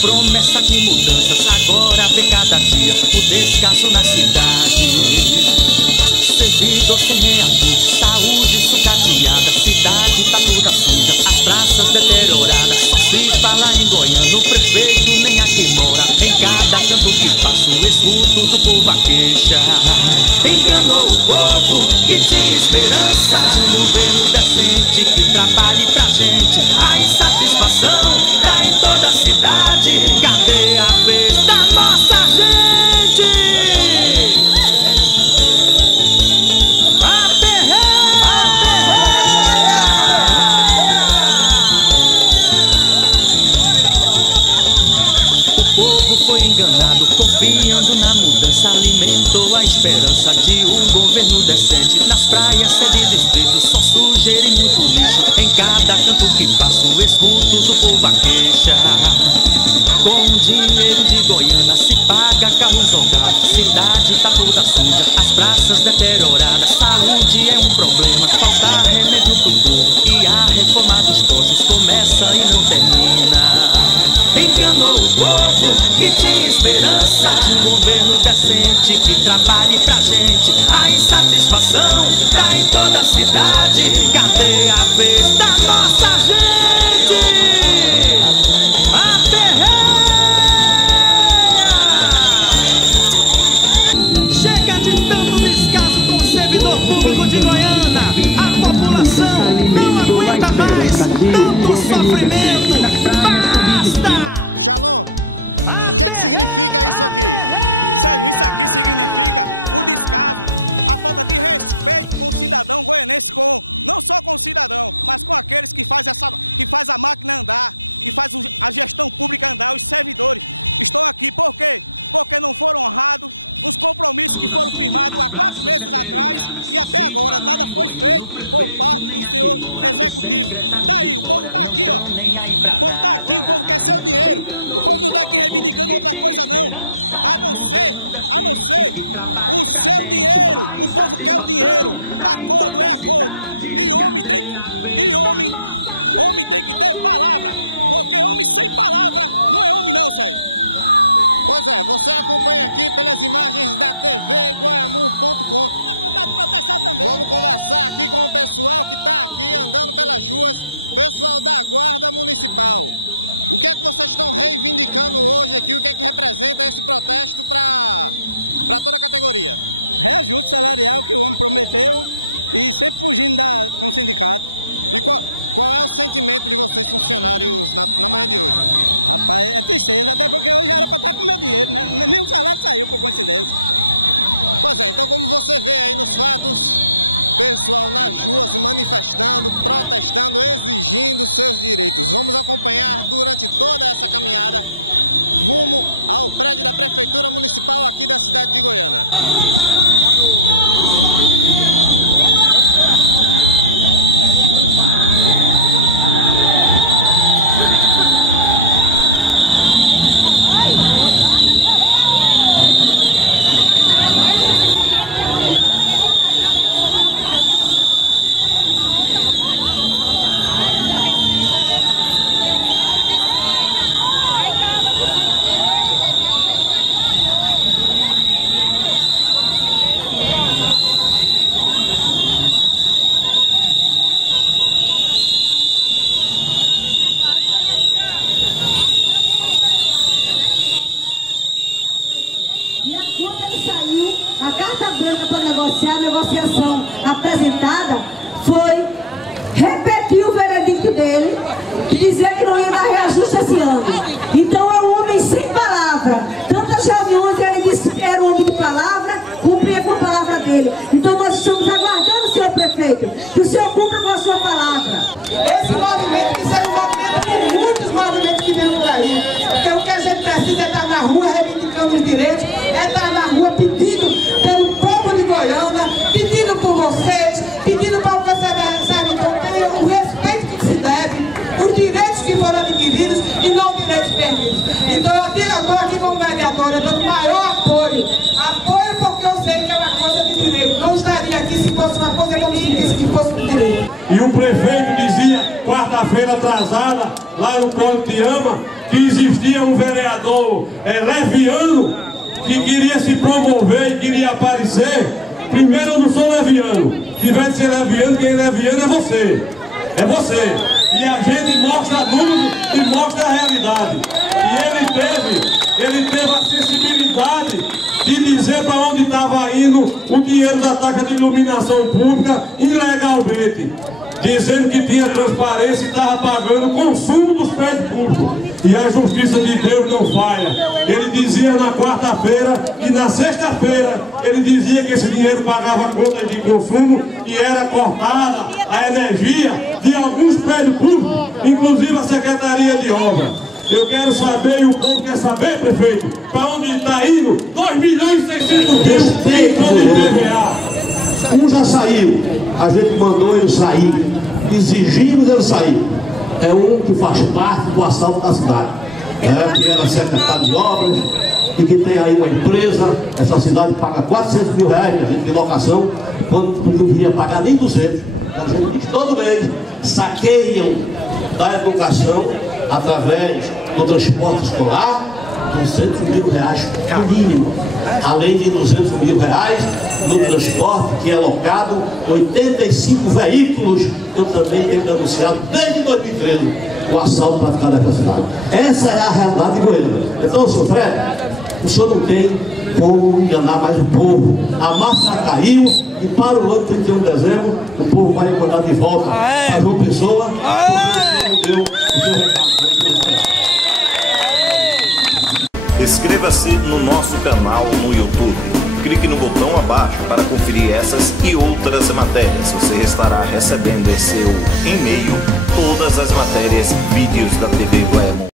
Promessa de mudanças, agora vê cada dia o descaso na cidade. Servidor sem reajuste, saúde sucateada, cidade tá toda suja, as praças deterioradas. Só se fala em Goiânia, o prefeito nem aqui mora. Em cada canto que passo, escuto do povo a queixa. Enganou o povo que tinha esperança de um governo decente que trabalhe pra gente. A insatisfação tá em toda a cidade. Cadê a vez da nossa gente? O povo foi enganado, confiando na mudança, alimentou a esperança de um governo decente. Nas praias, sede distrito, só sujeira e muito lixo. Em cada canto que passo, escuto do povo a queixa. Com dinheiro de Goiânia se paga carro jogado, cidade tá toda suja, as praças deterioradas. Saúde é um problema, falta remédio pro povo, e a reforma dos postos começa e não termina. Enganou o povo que tinha esperança de um governo decente que trabalhe pra gente. A insatisfação tá em toda a cidade. Cadê a vez da nossa gente? A terreia! Chega de tanto descaso com o servidor público de Goiânia. A população não aguenta mais tanto sofrimento. Basta! As praças deterioradas, só se fala em Goiânia. O prefeito nem aqui mora, os secretários de fora não estão nem aí pra nada. Enganou o povo que tinha esperança, um governo decente que trabalhe pra gente. A insatisfação tá em toda a cidade. Cadê a vez da nossa gente? A negociação apresentada foi repetir o veredicto dele, que dizia que não ia dar reajuste esse ano. Então é um homem sem palavra. Tantas reuniões ele disse que era um homem de palavra, cumpria com a palavra dele. Então nós estamos aguardando, senhor prefeito, que o senhor cumpra com a sua palavra. Esse movimento que será um movimento com muitos movimentos que vêm por aí. Porque o que a gente precisa é estar na rua reivindicando os direitos, é estar na rua pedindo pelo povo de Goiânia, pedindo por vocês, pedindo para o servidor ter o respeito que se deve, os direitos que foram adquiridos e não os direitos perdidos. Então eu digo, eu estou aqui como vereadora, dando maior apoio. Apoio porque eu sei que é uma coisa de direito. Não estaria aqui se fosse uma coisa como se disse que fosse de direito. E o prefeito dizia, quarta-feira atrasada, lá no Colo Te Ama, que existia um vereador leviano que queria se promover e queria aparecer. Primeiro, eu não sou leviano. Se tiver de ser leviano, quem é leviano é você. É você. E a gente mostra números e mostra a realidade. E ele teve a sensibilidade de dizer para onde estava indo o dinheiro da taxa de iluminação pública ilegalmente. Dizendo que tinha transparência e estava pagando o consumo dos prédios públicos. E a justiça de Deus não falha. Ele dizia na quarta-feira e na sexta-feira ele dizia que esse dinheiro pagava contas de consumo e era cortada a energia de alguns prédios públicos, inclusive a Secretaria de Obras. Eu quero saber, e o povo quer saber, prefeito, para onde está indo 2.600.000 de IPVA. Um já saiu, a gente mandou ele sair, exigimos ele sair. É um que faz parte do assalto da cidade, que era secretário de obras e que tem aí uma empresa. Essa cidade paga 400 mil reais de locação, quando não deveria pagar nem 200. A gente diz todo mês, saqueiam da educação através do transporte escolar 200 mil reais no mínimo, além de 200 mil reais no transporte que é alocado 85 veículos. Eu também tenho denunciado desde 2013 o assalto praticado naquela cidade. Essa é a realidade de Goiânia. Então, senhor Fred, o senhor não tem como enganar mais o povo. A máscara caiu e para o ano 31 de dezembro o povo vai mandar de volta para João Pessoa, porque o senhor não deu o seu recado. Inscreva-se no nosso canal no YouTube. Clique no botão abaixo para conferir essas e outras matérias. Você estará recebendo em seu e-mail todas as matérias e vídeos da TV Goiânia.